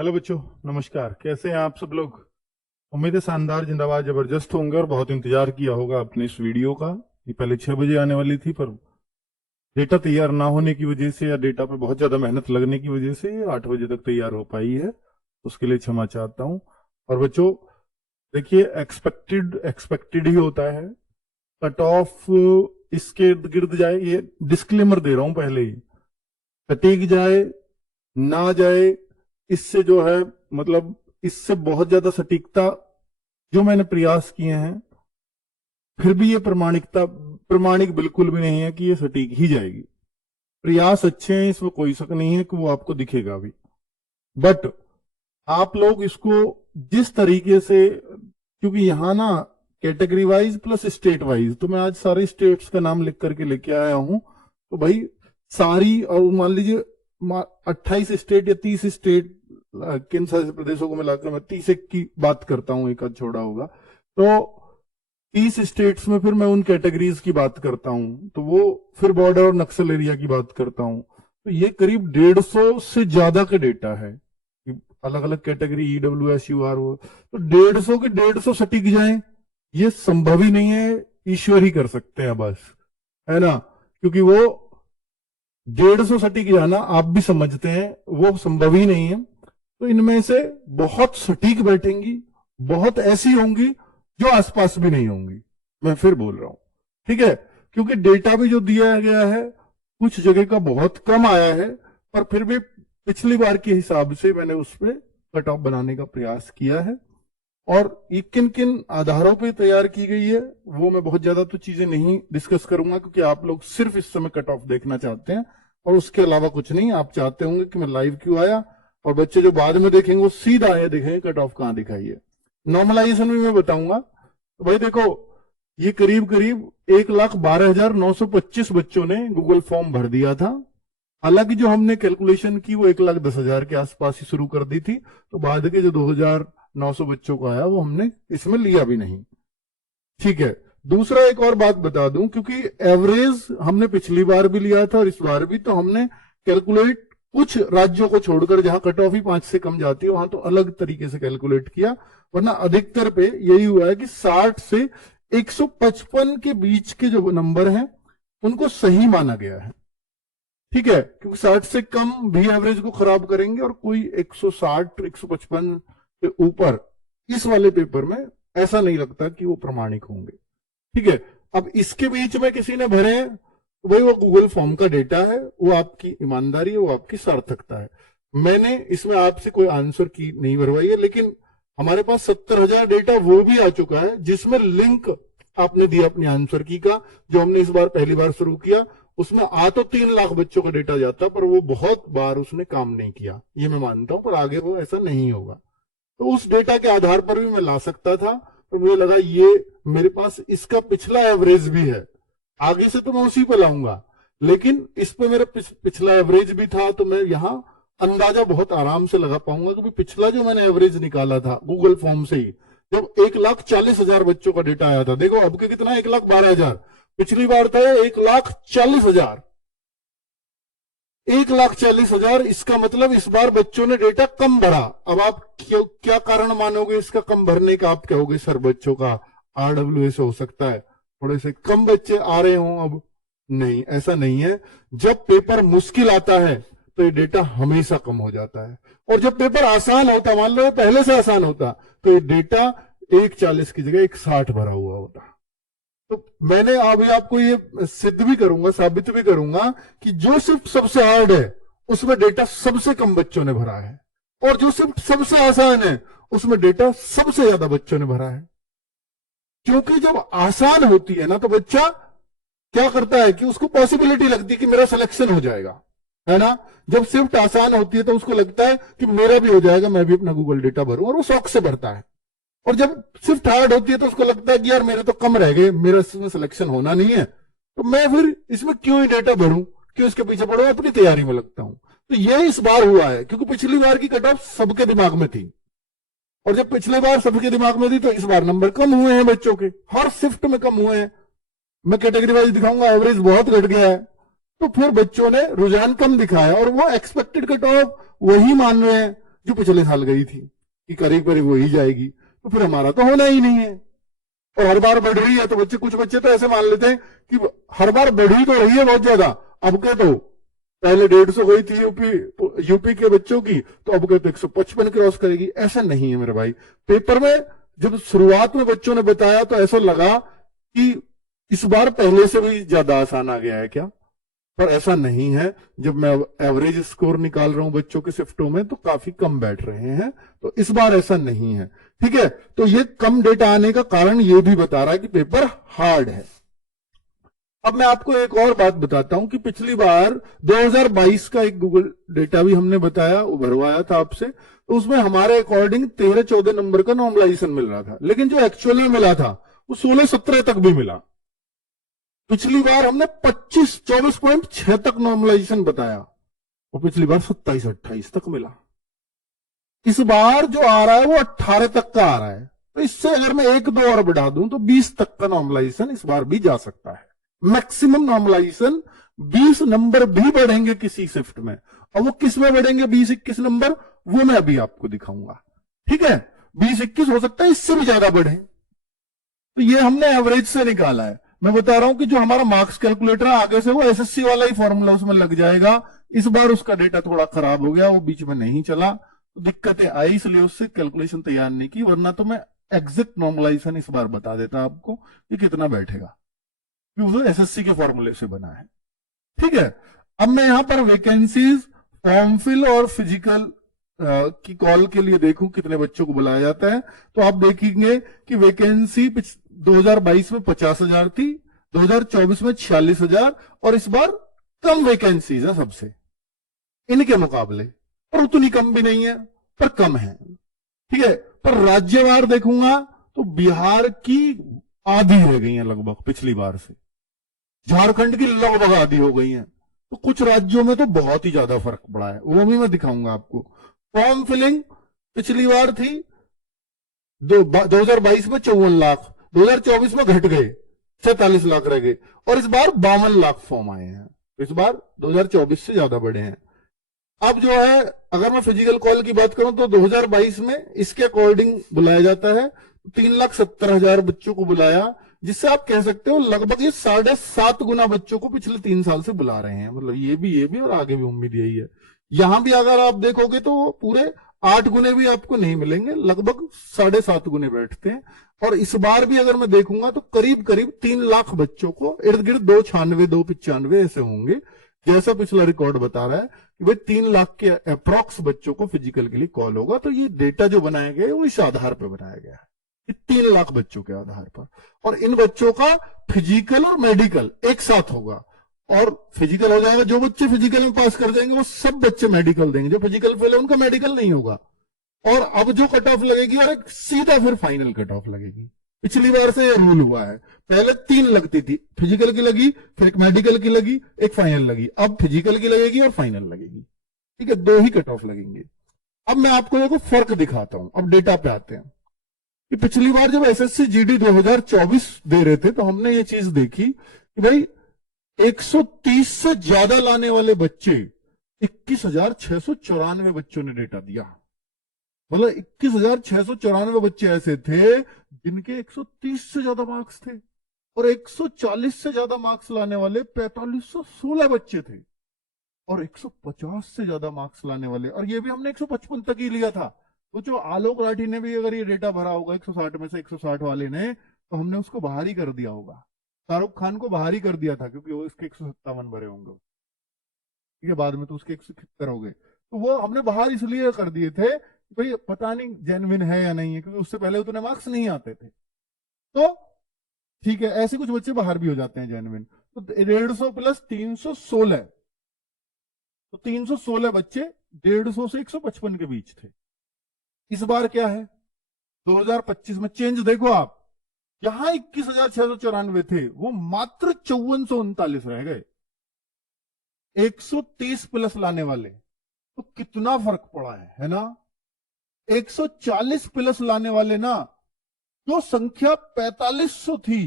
Hello बच्चों, नमस्कार। कैसे हैं आप सब लोग? उम्मीद है शानदार, जिंदाबाद, जबरदस्त होंगे और बहुत इंतजार किया होगा अपने इस वीडियो का। ये पहले 6 बजे आने वाली थी, पर डेटा तैयार ना होने की वजह से या डेटा पे बहुत ज्यादा मेहनत लगने की वजह से ये 8 बजे तक तैयार हो पाई है। उसके लिए क्षमा चाहता हूँ। और बच्चों, देखिए, एक्सपेक्टेड एक्सपेक्टेड ही होता है। कट ऑफ इसके इर्द गिर्द जाए, ये डिस्क्लेमर दे रहा हूं पहले ही। सटीक जाए ना जाए, इससे जो है, मतलब इससे बहुत ज्यादा सटीकता जो मैंने प्रयास किए हैं, फिर भी ये प्रमाणिक बिल्कुल भी नहीं है कि ये सटीक ही जाएगी। प्रयास अच्छे हैं, इसमें कोई शक नहीं है कि वो आपको दिखेगा भी। बट आप लोग इसको जिस तरीके से, क्योंकि यहां ना category wise plus state wise, तो मैं आज सारे स्टेट्स का नाम लिख करके लेके आया हूं। तो भाई सारी, और मान लीजिए 28 स्टेट या 30 स्टेट केंद्र शासित प्रदेशों को मिलाकर मैं 30 की बात करता हूं, एक आध छोड़ा होगा। तो 30 स्टेट्स में फिर मैं उन कैटेगरीज की बात करता हूं, तो वो फिर बॉर्डर और नक्सल एरिया की बात करता हूं। तो ये करीब 150 से ज्यादा का डेटा है, अलग अलग कैटेगरी, EWS UR हो। तो 150 के 150 सटीक जाए, ये संभव ही नहीं है। ईश्वर ही कर सकते हैं बस, है ना? क्योंकि वो 150 सटीक जाना आप भी समझते हैं वो संभव ही नहीं है। तो इनमें से बहुत सटीक बैठेंगी, बहुत ऐसी होंगी जो आसपास भी नहीं होंगी। मैं फिर बोल रहा हूं, ठीक है? क्योंकि डेटा भी जो दिया गया है कुछ जगह का बहुत कम आया है, पर फिर भी पिछली बार के हिसाब से मैंने उस पर कट ऑफ बनाने का प्रयास किया है। और ये किन किन आधारों पर तैयार की गई है वो मैं बहुत ज्यादा तो चीजें नहीं डिस्कस करूंगा, क्योंकि आप लोग सिर्फ इस समय कट ऑफ देखना चाहते हैं और उसके अलावा कुछ नहीं। आप चाहते होंगे कि मैं लाइव क्यों आया, और बच्चे जो बाद में देखेंगे वो सीधा आए देखेंगे कट ऑफ कहां दिखाई है। नॉर्मलाइजेशन भी मैं बताऊंगा। तो भाई देखो, ये करीब करीब 1,12,925 बच्चों ने गूगल फॉर्म भर दिया था। हालांकि जो हमने कैलकुलेशन की वो 1,10,000 के आसपास ही शुरू कर दी थी, तो बाद के जो 2,900 बच्चों को आया वो हमने इसमें लिया भी नहीं। ठीक है। दूसरा एक और बात बता दूं, क्योंकि एवरेज हमने पिछली बार भी लिया था और इस बार भी, तो हमने कैलकुलेट कुछ राज्यों को छोड़कर जहां कट ऑफ ही 5 से कम जाती है वहां तो अलग तरीके से कैलकुलेट किया, वरना अधिकतर पे यही हुआ है कि 60 से 155 के बीच के जो नंबर हैं उनको सही माना गया है। ठीक है, क्योंकि 60 से कम भी एवरेज को खराब करेंगे और कोई 160 155 के ऊपर इस वाले पेपर में ऐसा नहीं लगता कि वो प्रमाणिक होंगे। ठीक है। अब इसके बीच में किसी ने भरे हैं, तो भाई वो गूगल फॉर्म का डेटा है, वो आपकी ईमानदारी है, वो आपकी सार्थकता है। मैंने इसमें आपसे कोई आंसर की नहीं भरवाई है, लेकिन हमारे पास 70,000 डेटा वो भी आ चुका है जिसमें लिंक आपने दिया अपनी आंसर की का, जो हमने इस बार पहली बार शुरू किया। उसमें आ तो 3 लाख बच्चों का डेटा जाता, पर वो बहुत बार उसने काम नहीं किया, ये मैं मानता हूं, पर आगे वो ऐसा नहीं होगा। तो उस डेटा के आधार पर भी मैं ला सकता था, तो मुझे लगा ये मेरे पास इसका पिछला एवरेज भी है, आगे से तो मैं उसी पे लाऊंगा, लेकिन इस पे मेरा पिछला एवरेज भी था, तो मैं यहां अंदाजा बहुत आराम से लगा पाऊंगा। क्योंकि पिछला जो मैंने एवरेज निकाला था गूगल फॉर्म से ही, जब 1,40,000 बच्चों का डेटा आया था, देखो अब के कितना, 1,12,000, पिछली बार था 1,40,000। 1,40,000, इसका मतलब इस बार बच्चों ने डेटा कम भरा। अब आप क्या कारण मानोगे इसका कम भरने का? आप कहोगे सर बच्चों का RWA से हो सकता है थोड़े से कम बच्चे आ रहे हों। अब नहीं, ऐसा नहीं है। जब पेपर मुश्किल आता है तो ये डेटा हमेशा कम हो जाता है, और जब पेपर आसान होता, मान लो पहले से आसान होता, तो ये डेटा 1,40 की जगह 1,60 भरा हुआ होता। तो मैंने अभी आपको ये सिद्ध भी करूंगा, साबित भी करूंगा कि जो शिफ्ट सबसे हार्ड है उसमें डेटा सबसे कम बच्चों ने भरा है, और जो शिफ्ट सबसे आसान है उसमें डेटा सबसे ज्यादा बच्चों ने भरा है। क्योंकि जब आसान होती है ना, तो बच्चा क्या करता है कि उसको पॉसिबिलिटी लगती है कि मेरा सिलेक्शन हो जाएगा, है ना? जब शिफ्ट आसान होती है तो उसको लगता है कि मेरा भी हो जाएगा, मैं भी अपना गूगल डेटा भरूं, और वो शौक से भरता है। और जब शिफ्ट हार्ड होती है तो उसको लगता है कि यार मेरे तो कम रह गए, मेरा इसमें सिलेक्शन होना नहीं है, तो मैं फिर इसमें क्यों ही डेटा भरूं, क्यों इसके पीछे पड़ूं, अपनी तैयारी में लगता हूं। तो ये इस बार हुआ है, क्योंकि पिछली बार की कट ऑफ सबके दिमाग में थी, और जब पिछली बार सबके दिमाग में थी तो इस बार नंबर कम हुए हैं बच्चों के, हर शिफ्ट में कम हुए हैं। मैं कैटेगरी वाइज दिखाऊंगा, एवरेज बहुत घट गया है, तो फिर बच्चों ने रुझान कम दिखाया और वो एक्सपेक्टेड कट ऑफ वही मान रहे हैं। जो पिछले साल गई थी कि करीब करीब वही जाएगी, तो फिर हमारा तो होना ही नहीं है। और हर बार बढ़ रही है तो बच्चे, कुछ बच्चे तो ऐसे मान लेते हैं कि हर बार बढ़ी तो रही है बहुत ज्यादा, अब के तो पहले 150 गई थी यूपी के बच्चों की, तो अब के तो 155 क्रॉस करेगी। ऐसा नहीं है मेरे भाई। पेपर में जब शुरुआत में बच्चों ने बताया तो ऐसा लगा कि इस बार पहले से भी ज्यादा आसान आ गया है क्या, पर ऐसा नहीं है। जब मैं एवरेज स्कोर निकाल रहा हूं बच्चों के शिफ्टों में तो काफी कम बैठ रहे हैं, तो इस बार ऐसा नहीं है। ठीक है, तो ये कम डेटा आने का कारण ये भी बता रहा है कि पेपर हार्ड है। अब मैं आपको एक और बात बताता हूं कि पिछली बार 2022 का एक गूगल डेटा भी हमने बताया, उभरवाया था आपसे, तो उसमें हमारे अकॉर्डिंग 13-14 नंबर का नॉर्मलाइजेशन मिल रहा था, लेकिन जो एक्चुअल में मिला था वो 16-17 तक भी मिला। पिछली बार हमने 25-24.6 तक नॉर्मलाइजेशन बताया, और पिछली बार 27-28 तक मिला। इस बार जो आ रहा है वो 18 तक का आ रहा है, तो इससे अगर मैं 1-2 और बढ़ा दूं तो 20 तक का नॉर्मलाइजेशन इस बार भी जा सकता है। मैक्सिमम नॉर्मलाइजेशन 20 नंबर भी बढ़ेंगे किसी शिफ्ट में, और वो किस में बढ़ेंगे 20-21 नंबर, वो मैं अभी आपको दिखाऊंगा। ठीक है, 20-21 हो सकता है इससे भी ज्यादा बढ़े। तो ये हमने एवरेज से निकाला है। मैं बता रहा हूं कि जो हमारा मार्क्स कैलकुलेटर आगे से वो एसएससी वाला ही फॉर्मूला उसमें लग जाएगा। इस बार उसका डेटा थोड़ा खराब हो गया, वो बीच में नहीं चला, तो दिक्कतें आई, इसलिए उससे कैलकुलेशन तैयार नहीं की, वरना तो मैं एग्जैक्ट नॉर्मलाइजेशन इस बार बता देता आपको कि कितना बैठेगा, क्योंकि वो एसएससी के फॉर्मूले से बना है। ठीक है, अब मैं यहां पर वैकेंसीज, फॉर्म फिल और फिजिकल की कॉल के लिए देखूं कितने बच्चों को बुलाया जाता है, तो आप देखेंगे कि वैकेंसी 2022 में 50,000 थी, 2024 में 46,000, और इस बार कम वैकेंसीज है सबसे इनके मुकाबले, और उतनी कम भी नहीं है पर कम है। ठीक है, पर राज्यवार देखूंगा तो बिहार की आधी रह गई है लगभग पिछली बार से, झारखंड की लगभग आधी हो गई है, तो कुछ राज्यों में तो बहुत ही ज्यादा फर्क पड़ा है, वो भी मैं दिखाऊंगा आपको। फॉर्म फिलिंग पिछली बार थी 2022 में 54 लाख, 2024 में घट गए 47 लाख रह गए, और इस बार 52 लाख फॉर्म आए हैं, इस बार 2024 से ज्यादा बढ़े हैं। अब जो है, अगर मैं फिजिकल कॉल की बात करूं तो 2022 में इसके अकॉर्डिंग बुलाया जाता है 3,70,000 बच्चों को बुलाया, जिससे आप कह सकते हो लगभग ये 7.5 गुना बच्चों को पिछले 3 साल से बुला रहे हैं। मतलब ये भी और आगे भी उम्मीद यही है। यहां भी अगर आप देखोगे तो पूरे 8 गुने भी आपको नहीं मिलेंगे, लगभग 7.5 गुने बैठते हैं। और इस बार भी अगर मैं देखूंगा तो करीब करीब 3 लाख बच्चों को इर्द गिर्द 296, 295 ऐसे होंगे, जैसा पिछला रिकॉर्ड बता रहा है कि भाई 3 लाख के अप्रॉक्स बच्चों को फिजिकल के लिए कॉल होगा। तो ये डेटा जो बनाया गया है वो इस आधार पर बनाया गया है, 3 लाख बच्चों के आधार पर, और इन बच्चों का फिजिकल और मेडिकल एक साथ होगा। और फिजिकल हो जाएगा, जो बच्चे फिजिकल में पास कर जाएंगे वो सब बच्चे मेडिकल देंगे, जो फिजिकल फेल है उनका मेडिकल नहीं होगा। और अब जो कट ऑफ लगेगी और एक सीधा फिर फाइनल कट ऑफ लगेगी। पिछली बार से ये रूल हुआ है, पहले 3 लगती थी, फिजिकल की लगी, फिर एक मेडिकल की लगी, एक फाइनल लगी, अब फिजिकल की लगेगी और फाइनल लगेगी। ठीक है, 2 ही कट ऑफ लगेंगे। अब मैं आपको देखो फर्क दिखाता हूं, अब डेटा पे आते हैं कि पिछली बार जब एसएससी जीडी 2024 दे रहे थे तो हमने ये चीज देखी कि भाई 130 से ज्यादा लाने वाले बच्चे 21,694 बच्चों ने डेटा दिया। मतलब 21,694 बच्चे ऐसे थे जिनके 130 से ज्यादा मार्क्स थे, और 140 से ज्यादा मार्क्स लाने वाले 4516 बच्चे थे, और 150 से ज्यादा मार्क्स लाने वाले, और ये भी हमने 155 तक ही लिया था। तो जो आलोक राठी ने भी अगर ये डेटा भरा होगा 160 में से 160 वाले ने, तो हमने उसको बाहर ही कर दिया होगा। शाहरुख खान को बाहर ही कर दिया था, क्योंकि वो इसके 157 भरे होंगे, ठीक है, बाद में तो उसके 171 हो गए। तो वो हमने बाहर इसलिए कर दिए थे कि भाई पता नहीं जेन्युइन है या नहीं है, क्योंकि उससे पहले उतने मार्क्स नहीं आते थे। तो ठीक है, ऐसे कुछ बच्चे बाहर भी हो जाते हैं जेन्युइन। तो 150 प्लस 316, तो 316 बच्चे 150 से 155 के बीच थे। इस बार क्या है 2025 में चेंज देखो आप, यहां 21,694 थे, वो मात्र 5439 रह गए। 130 प्लस लाने वाले, तो कितना फर्क पड़ा है ना। 140 प्लस लाने वाले ना, जो संख्या 4500 थी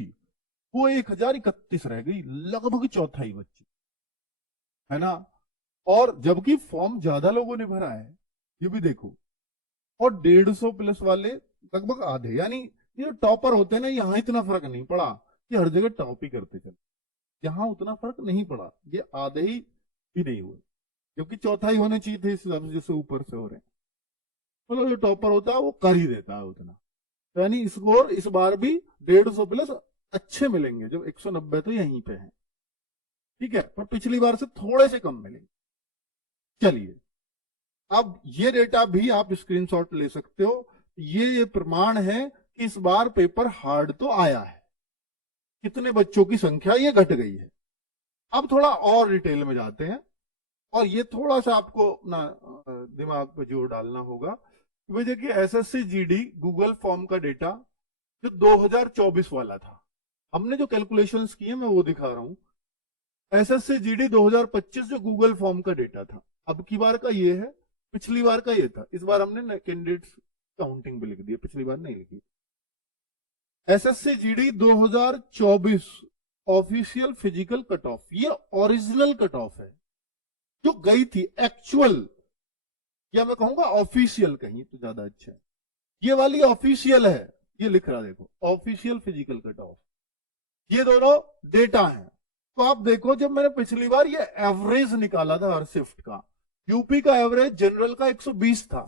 वो 1031 रह गई, लगभग चौथाई बच्चे, है ना। और जबकि फॉर्म ज्यादा लोगों ने भरा है, ये भी देखो और 150 प्लस वाले लगभग आधे। यानी ये टॉपर होते हैं ना, यहाँ इतना फर्क नहीं पड़ा, ये हर जगह टॉप ही करते चले, यहाँ उतना फर्क नहीं पड़ा, ये आधे ही भी नहीं हुए, क्योंकि चौथाई होने चाहिए थे इस हिसाब से जैसे ऊपर से हो रहे हैं। मतलब जो टॉपर होता है वो कर ही देता है उतना। तो यानी स्कोर इस बार भी 150 प्लस अच्छे मिलेंगे, जब 190 तो यहीं पे है, ठीक है, पर पिछली बार से थोड़े से कम मिलेंगे। चलिए, अब ये डेटा भी आप स्क्रीनशॉट ले सकते हो, ये प्रमाण है कि इस बार पेपर हार्ड तो आया है, कितने बच्चों की संख्या ये घट गई है। अब थोड़ा और डिटेल में जाते हैं, और ये थोड़ा सा आपको अपना दिमाग पे जोर डालना होगा। भाई देखिए, एसएससी जीडी गूगल फॉर्म का डेटा जो 2024 वाला था, हमने जो कैलकुलेशंस किए मैं वो दिखा रहा हूं। एसएससी जीडी 2025 जो गूगल फॉर्म का डेटा था, अब की बार का ये है, पिछली बार का ये था। इस बार हमने कैंडिडेट्स काउंटिंग भी लिख दी, पिछली बार नहीं लिखी। SSC GD 2024 official physical cut off, ये ओरिजिनल कट ऑफ है जो गई थी एक्चुअल, या मैं कहूंगा ऑफिशियल, कहीं तो ज्यादा अच्छा है। ये वाली ऑफिशियल है, ये लिख रहा देखो, ऑफिशियल फिजिकल कट ऑफ, ये दोनों डेटा हैं। तो आप देखो, जब मैंने पिछली बार ये एवरेज निकाला था हर शिफ्ट का, यूपी का एवरेज जनरल का 120 था,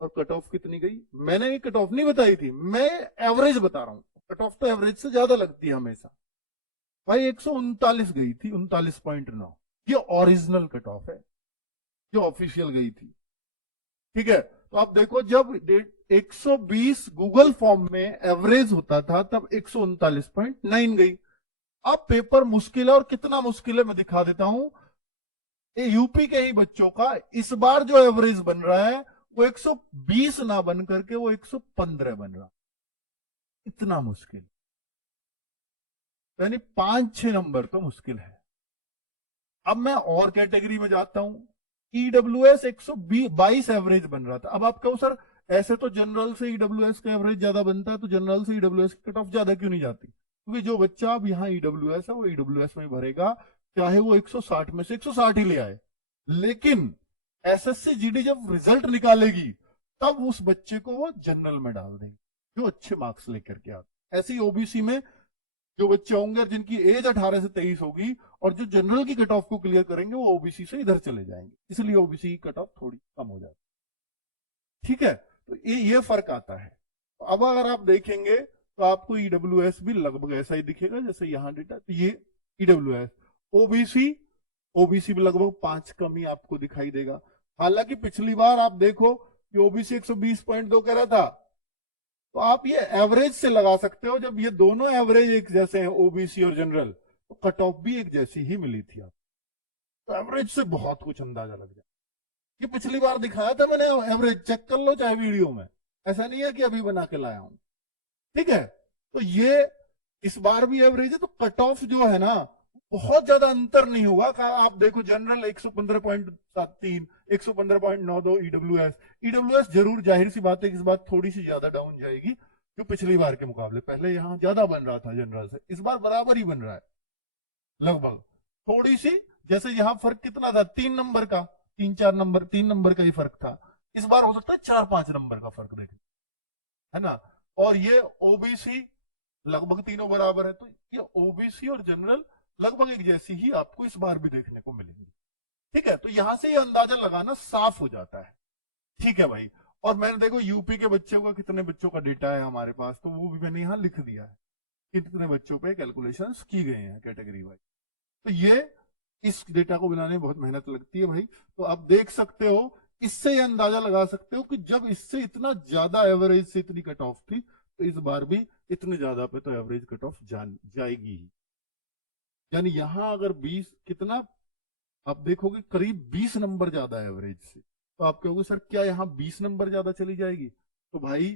और कट ऑफ कितनी गई? मैंने ये कट ऑफ नहीं बताई थी, मैं एवरेज बता रहा हूं। कट ऑफ तो एवरेज से ज्यादा लगती है हमेशा भाई, 139 गई थी, 39.9। ये ओरिजिनल कट ऑफ है जो ऑफिशियल गई थी, ठीक है। तो आप देखो, जब 120 गूगल फॉर्म में एवरेज होता था तब 139.9 गई। अब पेपर मुश्किल है, और कितना मुश्किल है मैं दिखा देता हूं। ये यूपी के ही बच्चों का इस बार जो एवरेज बन रहा है वो 120 ना बन करके वो 115 बन रहा, इतना मुश्किल, यानी 5-6 नंबर तो मुश्किल है। अब मैं और कैटेगरी में जाता हूं, ईडब्ल्यूएस 122 एवरेज बन रहा था। अब आप कहो सर, ऐसे तो जनरल से ईडब्ल्यूएस का एवरेज ज्यादा बनता है, तो जनरल से ईडब्ल्यूएस की कट ऑफ ज्यादा क्यों नहीं जाती? क्योंकि जो बच्चा अब यहाँ ईडब्ल्यूएस है वो ईडब्ल्यूएस में भरेगा, चाहे वो 160 में से 160 ही ले आए। लेकिन एसएससी जीडी जब रिजल्ट निकालेगी तब उस बच्चे को वो जनरल में डाल देंगे जो अच्छे मार्क्स लेकर के आते। ऐसे ही ओबीसी में जो बच्चे होंगे जिनकी एज 18 से 23 होगी और जो जनरल की कट ऑफ को क्लियर करेंगे वो ओबीसी से इधर चले जाएंगे, इसलिए ओबीसी की कट ऑफ थोड़ी कम हो जाती है, ठीक है। तो ये फर्क आता है। तो अब अगर आप देखेंगे तो आपको ईडब्ल्यूएस भी लगभग ऐसा ही दिखेगा जैसे यहाँ डेटा, तो ये ईडब्ल्यूएस। ओबीसी भी लगभग 5 कम ही आपको दिखाई देगा। हालांकि पिछली बार आप देखो कि ओबीसी 120.2 कह रहा था, तो आप ये एवरेज से लगा सकते हो। जब ये दोनों एवरेज एक जैसे हैं, ओबीसी और जनरल, तो कट ऑफ भी एक जैसी ही मिली थी आप, तो एवरेज से बहुत कुछ अंदाजा लग जाए। ये पिछली बार दिखाया था मैंने, एवरेज चेक कर लो चाहे वीडियो में, ऐसा नहीं है कि अभी बना के लाया हूं, ठीक है। तो ये इस बार भी एवरेज है, तो कट ऑफ जो है ना बहुत ज्यादा अंतर नहीं होगा। आप देखो, जनरल 115.73, 115.92 ईडब्ल्यूएस जरूर, जाहिर सी बात है कि इस बार थोड़ी सी ज्यादा डाउन जाएगी जो पिछली बार के मुकाबले। पहले यहां ज्यादा बन रहा था जनरल से, इस बार बराबर ही बन रहा है लगभग, थोड़ी सी, जैसे यहां फर्क कितना था 3 नंबर का, 3-4 नंबर, 3 नंबर का ही फर्क था, इस बार हो सकता है 4-5 नंबर का फर्क देखने, है ना। और ये ओबीसी लगभग तीनों बराबर है, तो ये ओबीसी और जनरल लगभग एक जैसी ही आपको इस बार भी देखने को मिलेंगी, ठीक है। तो यहां से ये अंदाजा लगाना साफ हो जाता है, ठीक है भाई। और मैंने देखो यूपी के बच्चों का, कितने बच्चों का डेटा है हमारे पास, तो वो भी मैंने यहां लिख दिया है, कितने बच्चों पे कैलकुलेशंस की गए हैं कैटेगरी वाइज। तो ये इस डेटा को बनाने में बहुत मेहनत लगती है भाई। तो आप देख सकते हो, इससे ये अंदाजा लगा सकते हो कि जब इससे इतना ज्यादा एवरेज से इतनी कट ऑफ थी, तो इस बार भी इतने ज्यादा पे तो एवरेज कट ऑफ जाएगी ही। यानी यहां अगर 20 कितना, आप देखोगे करीब 20 नंबर ज्यादा एवरेज से, तो आप कहोगे सर क्या यहां 20 नंबर ज्यादा चली जाएगी? तो भाई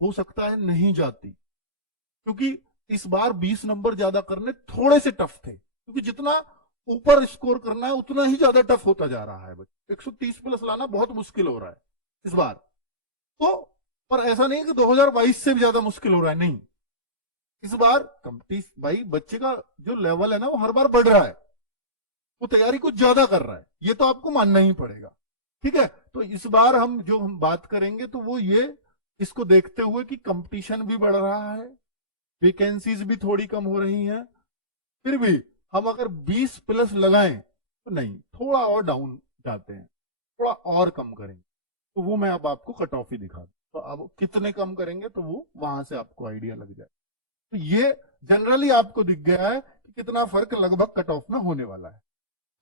हो सकता है नहीं जाती, क्योंकि इस बार 20 नंबर ज्यादा करने थोड़े से टफ थे, क्योंकि जितना ऊपर स्कोर करना है उतना ही ज्यादा टफ होता जा रहा है। 130 प्लस लाना बहुत मुश्किल हो रहा है इस बार तो, पर ऐसा नहीं कि 2022 से भी ज्यादा मुश्किल हो रहा है, नहीं। इस बार भाई बच्चे का जो लेवल है ना वो हर बार बढ़ रहा है, वो तैयारी कुछ ज्यादा कर रहा है, ये तो आपको मानना ही पड़ेगा, ठीक है। तो इस बार हम बात करेंगे तो वो ये इसको देखते हुए कि कंपटीशन भी बढ़ रहा है, वैकेंसीज भी थोड़ी कम हो रही हैं, फिर भी हम अगर 20 प्लस लगाएं तो नहीं, थोड़ा और डाउन जाते हैं, थोड़ा और कम करेंगे, तो वो मैं अब आपको कट ऑफ ही दिखा दूं। तो अब कितने कम करेंगे तो वो वहां से आपको आइडिया लग जाए। तो ये जनरली आपको दिख गया है कि कितना फर्क लगभग कट ऑफ में होने वाला है।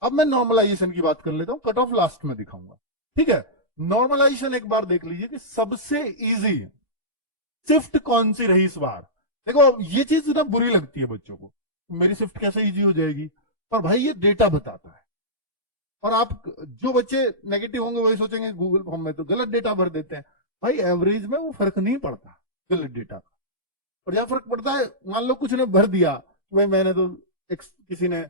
अब मैं नॉर्मलाइजेशन की बात कर लेता हूं, कट ऑफ लास्ट में दिखाऊंगा। ठीक है, नॉर्मलाइजेशन एक बार देख लीजिए कि सबसे इजी शिफ्ट कौन सी रही इस बार। देखो अब ये चीज ना बुरी लगती है बच्चों को, मेरी शिफ्ट कैसे इजी हो जाएगी, पर भाई ये डेटा बताता है। और आप जो बच्चे नेगेटिव होंगे वही सोचेंगे गूगल फॉर्म में तो गलत डेटा भर देते हैं। भाई एवरेज में वो फर्क नहीं पड़ता गलत डेटा का, और जहां फर्क पड़ता है, मान लो कुछ ने भर दिया, भाई मैंने तो किसी ने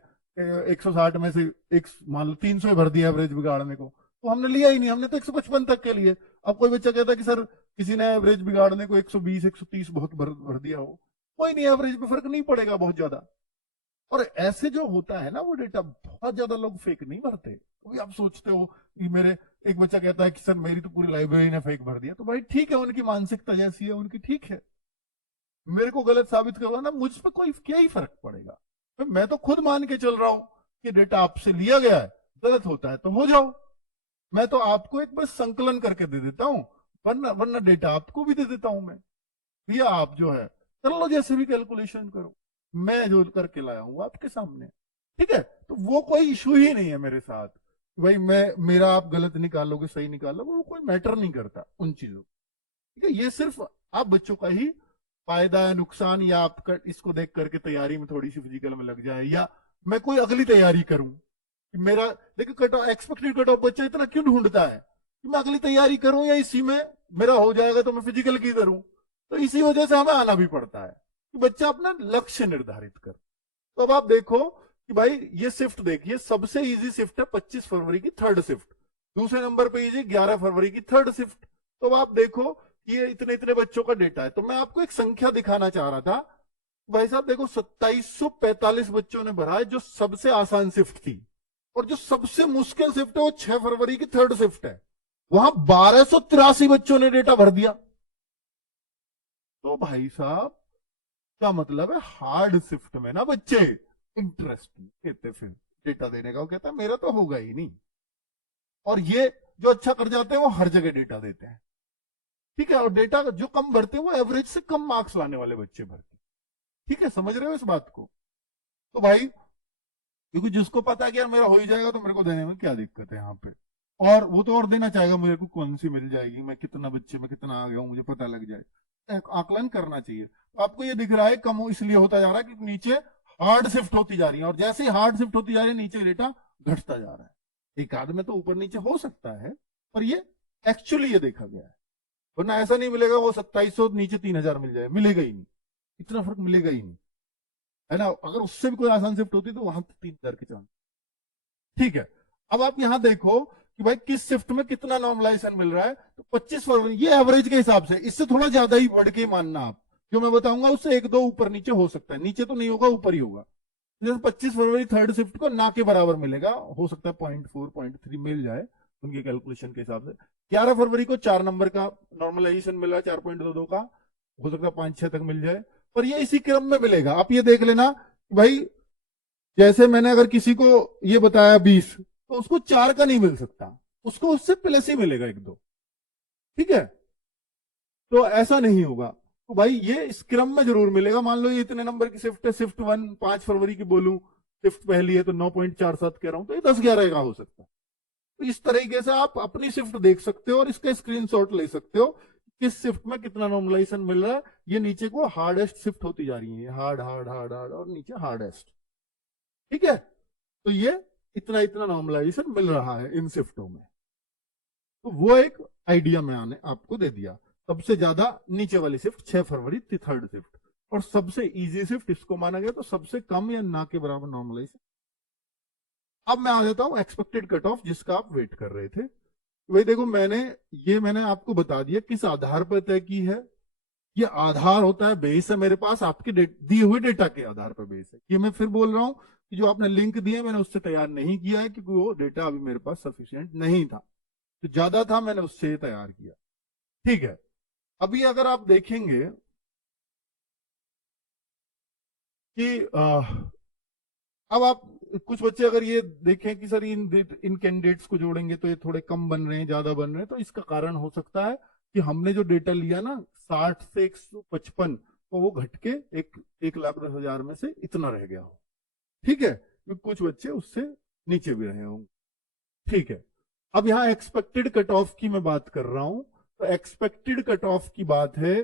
160 में से एक मान लो 300 भर दिया एवरेज बिगाड़ने को, तो हमने लिया ही नहीं, हमने तो 155 तक के लिए। अब कोई बच्चा कहता है कि सर किसी ने एवरेज बिगाड़ने को 120 130 बहुत भर दिया हो, कोई नहीं, एवरेज में फर्क नहीं पड़ेगा बहुत ज्यादा। और ऐसे जो होता है ना वो डेटा, बहुत ज्यादा लोग फेक नहीं भरते। तो आप सोचते हो कि मेरे एक बच्चा कहता है कि सर मेरी तो पूरी लाइब्रेरी ने फेक भर दिया, तो भाई ठीक है, उनकी मानसिकता जैसी है उनकी, ठीक है, मेरे को गलत साबित करवाना मुझ पर कोई क्या ही फर्क पड़ेगा। तो मैं तो खुद मान के चल रहा हूं कि डेटा आपसे लिया गया है, गलत होता है तो हो जाओ, मैं तो आपको एक बस संकलन करके दे देता हूं, वरना वरना डेटा आपको भी दे देता हूं मैं, भैया आप जो है कर लो जैसे भी कैलकुलेशन करो, मैं जो करके लाया हूं वो आपके सामने। ठीक है, तो वो कोई इशू ही नहीं है मेरे साथ, भाई मेरा आप गलत निकालोगे सही निकालोगे, वो कोई मैटर नहीं करता उन चीजों। ठीक है, ये सिर्फ आप बच्चों का ही फायदा है नुकसान, या आपका इसको देख करके तैयारी में थोड़ी सी फिजिकल में लग जाए, या मैं कोई अगली तैयारी करूं कि मेरा देखो cut off expected cut off बच्चा इतना क्यों ढूंढता है कि मैं अगली तैयारी करूं या इसी में मेरा हो जाएगा तो मैं फिजिकल की करूं। तो इसी वजह से हमें आना भी पड़ता है कि बच्चा अपना लक्ष्य निर्धारित कर। तो अब आप देखो कि भाई ये शिफ्ट देखिए, सबसे इजी शिफ्ट है 25 फरवरी की थर्ड शिफ्ट, दूसरे नंबर पे इजी 11 फरवरी की थर्ड शिफ्ट। तो अब आप देखो कि ये इतने इतने बच्चों का डेटा है। तो मैं आपको एक संख्या दिखाना चाह रहा था, भाई साहब देखो 2745 बच्चों ने भरा है, जो सबसे आसान शिफ्ट थी, और जो सबसे मुश्किल शिफ्ट है वो 6 फरवरी की थर्ड शिफ्ट है, वहां 1283 बच्चों ने डेटा भर दिया। तो भाई साहब क्या मतलब है, हार्ड शिफ्ट में ना बच्चे इंटरेस्ट कहते, फिर डेटा देने का वो कहता है मेरा तो होगा ही नहीं। और ये जो अच्छा कर जाते हैं वो हर जगह डेटा देते हैं। ठीक है, और डेटा जो कम भरते हैं वो एवरेज से कम मार्क्स लाने वाले बच्चे भरते हैं। ठीक है, समझ रहे हो इस बात को। तो भाई क्योंकि जिसको पता है कि यार मेरा हो ही जाएगा तो मेरे को देने में क्या दिक्कत है यहाँ पे, और वो तो और देना चाहेगा मेरे को कौन सी मिल जाएगी, मैं कितना बच्चे में कितना आ गया हूँ मुझे पता लग जाए, आकलन करना चाहिए। तो आपको ये दिख रहा है कम इसलिए होता जा रहा है कि नीचे हार्ड शिफ्ट होती जा रही है, और जैसे ही हार्ड शिफ्ट होती जा रही है नीचे डेटा घटता जा रहा है। एक आध में तो ऊपर नीचे हो सकता है, पर ये एक्चुअली ये देखा गया है, वरना ऐसा नहीं मिलेगा वो 2700 नीचे 3000 मिल जाए, मिलेगा ही नहीं, इतना फर्क मिलेगा ही नहीं, है ना। अगर उससे भी कोई आसान शिफ्ट होती तो वहां 3000 की चांस। ठीक है, अब आप यहां देखो कि भाई किस शिफ्ट में कितना नॉर्मलाइजेशन मिल रहा है। तो 25 फरवरी ये एवरेज के हिसाब से, इससे थोड़ा ज्यादा ही बढ़ के मानना आप, जो मैं बताऊंगा उससे एक दो ऊपर नीचे हो सकता है, नीचे तो नहीं होगा ऊपर ही होगा। जैसे 25 फरवरी थर्ड शिफ्ट को ना के बराबर मिलेगा, हो सकता है 0.4 0.3 मिल जाए उनके कैलकुलेशन के हिसाब से। 11 फरवरी को 4 नंबर का नॉर्मलाइजेशन मिला 4.22 का, हो सकता है 5-6 तक मिल जाए, पर ये इसी क्रम में मिलेगा। आप ये देख लेना भाई, जैसे मैंने अगर किसी को ये बताया 20, तो उसको 4 का नहीं मिल सकता, उसको उससे प्लस ही मिलेगा एक दो। ठीक है, तो ऐसा नहीं होगा। तो भाई ये इस क्रम में जरूर मिलेगा। मान लो ये इतने नंबर की शिफ्ट है, शिफ्ट 1 5 फरवरी की बोलूं, शिफ्ट पहली है तो 9.47 कह रहा हूं, तो ये 10-11 का हो सकता है। तो इस तरीके से आप अपनी शिफ्ट देख सकते हो और इसका स्क्रीनशॉट ले सकते हो, किस शिफ्ट में कितना नॉर्मलाइजेशन मिल रहा है। ये नीचे को हार्डेस्ट शिफ्ट होती जा रही है, हार्ड हार्ड हार्ड हार्ड और नीचे हार्डेस्ट। ठीक है, तो ये इतना इतना नॉर्मलाइजेशन मिल रहा है इन शिफ्टों में। तो वो एक आइडिया मैंने आपको दे दिया। सबसे ज्यादा नीचे वाली शिफ्ट 6 फरवरी थर्ड शिफ्ट, और सबसे इजी शिफ्ट इसको माना गया, तो सबसे कम या ना के बराबर नॉर्मलाइजेशन। अब मैं आ जाता हूं एक्सपेक्टेड कट ऑफ, जिसका आप वेट कर रहे थे। वही देखो मैंने आपको बता दिया किस आधार पर तय की है। ये आधार होता है, बेस है मेरे पास, आपके दिए हुए डेटा के आधार पर बेस है। ये मैं फिर बोल रहा हूं कि जो आपने लिंक दिए मैंने उससे तैयार नहीं किया है, क्योंकि वो डेटा अभी मेरे पास सफिशिएंट नहीं था। तो ज्यादा था, मैंने उससे तैयार किया। ठीक है, अभी अगर आप देखेंगे कि अब आप कुछ बच्चे अगर ये देखें कि सर इन कैंडिडेट्स को जोड़ेंगे तो ये थोड़े कम बन रहे हैं, ज्यादा बन रहे हैं, तो इसका कारण हो सकता है कि हमने जो डेटा लिया ना 60 से 155, तो वो घट के 1,10,000 में से इतना रह गया हो। ठीक है, क्योंकि कुछ बच्चे उससे नीचे भी रहे होंगे। ठीक है, अब यहां एक्सपेक्टेड कट ऑफ की मैं बात कर रहा हूं। तो एक्सपेक्टेड कट ऑफ की बात है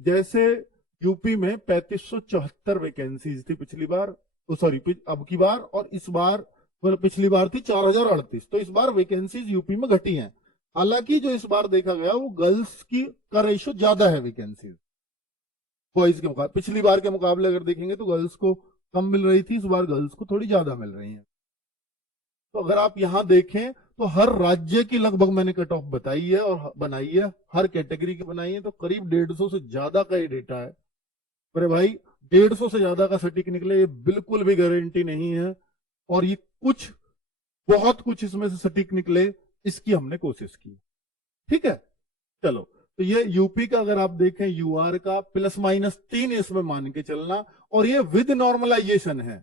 जैसे यूपी में 3574 वैकेंसीज थी पिछली बार, सॉरी अब की बार, और इस बार मतलब पिछली बार थी 4038। तो इस बार वैकेंसीज यूपी में घटी हैं। हालांकि जो इस बार देखा गया वो गर्ल्स की का रेशो ज्यादा है वैकेंसीज बॉयज के मुकाबले। पिछली बार के मुकाबले अगर देखेंगे तो गर्ल्स को कम मिल रही थी, इस बार गर्ल्स को थोड़ी ज्यादा मिल रही है। तो अगर आप यहां देखें तो हर राज्य की लगभग मैंने कट ऑफ बताई है और बनाई है, हर कैटेगरी की बनाई है। तो करीब 150 से ज्यादा का ये डेटा है। अरे भाई 150 से ज्यादा का सटीक निकले ये बिल्कुल भी गारंटी नहीं है, और ये बहुत कुछ इसमें से सटीक निकले इसकी हमने कोशिश की। ठीक है, चलो, तो ये यूपी का अगर आप देखें यूआर का ±3 इसमें मान के चलना, और ये विद नॉर्मलाइजेशन है।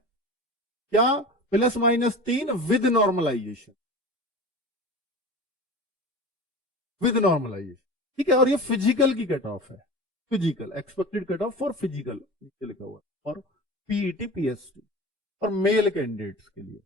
क्या? ±3 विद नॉर्मलाइजेशन, विद नॉर्मलाइजेशन। ठीक है, और ये फिजिकल की कट ऑफ है, physical expected cut off for physical नीचे लिखा हुआ है, और पीईटी पीएसटी और मेल कैंडिडेट्स के लिए।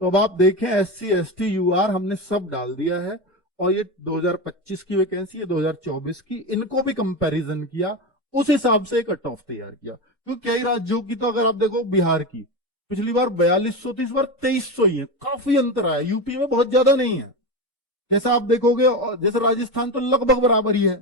तो अब आप देखें एससी एसटी यूआर हमने सब डाल दिया है, और ये 2025 की वैकेंसी है, 2024 की, इनको भी कंपैरिजन किया, उस हिसाब से कट ऑफ तैयार किया। क्योंकि कई राज्यों की तो अगर आप देखो, बिहार की पिछली बार 4200 थी, इस बार 2300 ही है, काफी अंतर आया। यूपी में बहुत ज्यादा नहीं है, जैसा आप देखोगे, और जैसे राजस्थान तो लगभग बराबर ही है।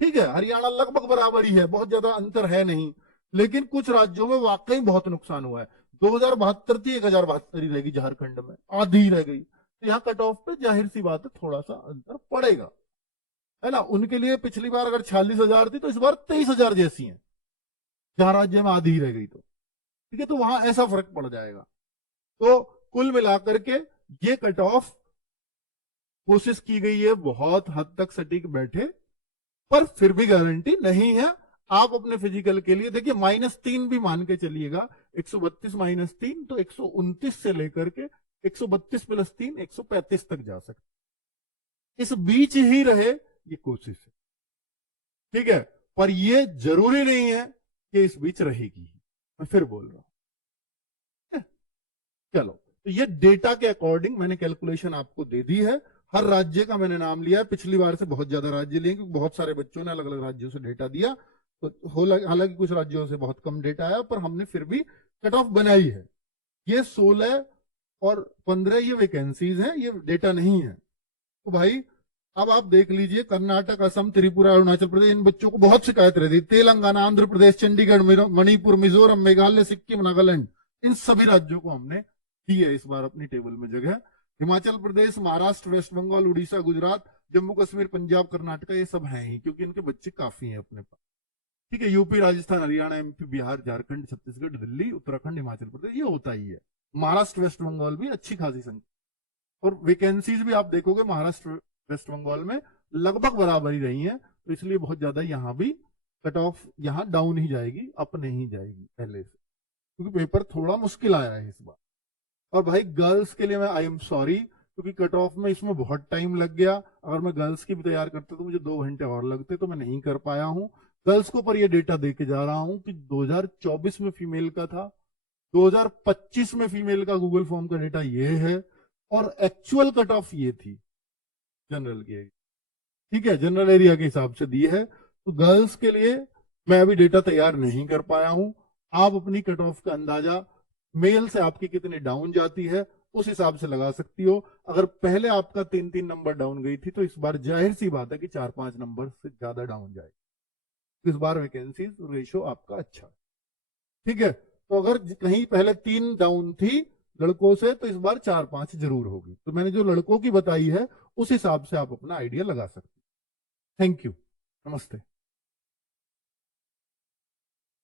ठीक है, हरियाणा लगभग बराबर ही है, बहुत ज्यादा अंतर है नहीं। लेकिन कुछ राज्यों में वाकई बहुत नुकसान हुआ है। 2072 थी, 1072 ही रहेगी, झारखंड में आधी रह गई। तो यहाँ कट ऑफ पे जाहिर सी बात है थोड़ा सा अंतर पड़ेगा, है ना। उनके लिए पिछली बार अगर 46,000 थी तो इस बार 23,000 जैसी है, जहां राज्य में आधी ही रह गई। तो ठीक है, तो वहां ऐसा फर्क पड़ जाएगा। तो कुल मिलाकर के ये कट ऑफ कोशिश की गई है बहुत हद तक सटीक बैठे, पर फिर भी गारंटी नहीं है। आप अपने फिजिकल के लिए देखिए -3 भी मान के चलिएगा, 132 -3 तो 129 से लेकर के 132 + 3 135 तक जा सकते, इस बीच ही रहे ये कोशिश है। ठीक है, पर ये जरूरी नहीं है कि इस बीच रहेगी, मैं फिर बोल रहा हूं। चलो, तो ये डेटा के अकॉर्डिंग मैंने कैलकुलेशन आपको दे दी है। हर राज्य का मैंने नाम लिया है, पिछली बार से बहुत ज्यादा राज्य लिए क्योंकि बहुत सारे बच्चों ने अलग अलग राज्यों से डेटा दिया। तो हालांकि कुछ राज्यों से बहुत कम डेटा आया, पर हमने फिर भी कट ऑफ बनाई है। ये 16 और 15 ये वैकेंसीज हैं, ये डेटा नहीं है। तो भाई अब आप देख लीजिए, कर्नाटक, असम, त्रिपुरा, अरुणाचल प्रदेश, इन बच्चों को बहुत शिकायत रहती। तेलंगाना, आंध्र प्रदेश, चंडीगढ़, मणिपुर, मिजोरम, मेघालय, सिक्किम, नागालैंड, इन सभी राज्यों को हमने दी है इस बार अपनी टेबल में जगह। हिमाचल प्रदेश, महाराष्ट्र, वेस्ट बंगाल, उड़ीसा, गुजरात, जम्मू कश्मीर, पंजाब, कर्नाटक, ये सब हैं ही, क्योंकि इनके बच्चे काफी हैं अपने पास। ठीक है, यूपी, राजस्थान, हरियाणा, एमपी, बिहार, झारखंड, छत्तीसगढ़, दिल्ली, उत्तराखंड, हिमाचल प्रदेश, ये होता ही है। महाराष्ट्र, वेस्ट बंगाल भी अच्छी खासी संख्या, और वैकेंसीज भी आप देखोगे महाराष्ट्र, वेस्ट बंगाल में लगभग बराबर ही रही है। तो इसलिए बहुत ज्यादा यहाँ भी कट ऑफ यहाँ डाउन ही जाएगी, अप नहीं जाएगी पहले से, क्योंकि पेपर थोड़ा मुश्किल आया है इस बार। और भाई गर्ल्स के लिए मैं आई एम सॉरी, क्योंकि कट ऑफ में इसमें बहुत टाइम लग गया। अगर मैं गर्ल्स की भी तैयार करता तो मुझे 2 घंटे और लगते, तो मैं नहीं कर पाया हूं। गर्ल्स को पर ये डेटा दे के जा रहा हूं कि 2024 में फीमेल का था, 2025 में फीमेल का गूगल फॉर्म का डेटा ये है, और एक्चुअल कट ऑफ ये थी जनरल की। ठीक है, जनरल एरिया के हिसाब से दी है। तो गर्ल्स के लिए मैं अभी डेटा तैयार नहीं कर पाया हूं। आप अपनी कट ऑफ का अंदाजा मेल से आपकी कितनी डाउन जाती है उस हिसाब से लगा सकती हो। अगर पहले आपका 3-3 नंबर डाउन गई थी, तो इस बार जाहिर सी बात है कि 4-5 नंबर से ज्यादा डाउन जाएगी। इस बार वैकेंसी रेशो आपका अच्छा है। ठीक है, तो अगर कहीं पहले 3 डाउन थी लड़कों से, तो इस बार 4-5 जरूर होगी। तो मैंने जो लड़कों की बताई है उस हिसाब से आप अपना आइडिया लगा सकते हैं। थैंक यू, नमस्ते।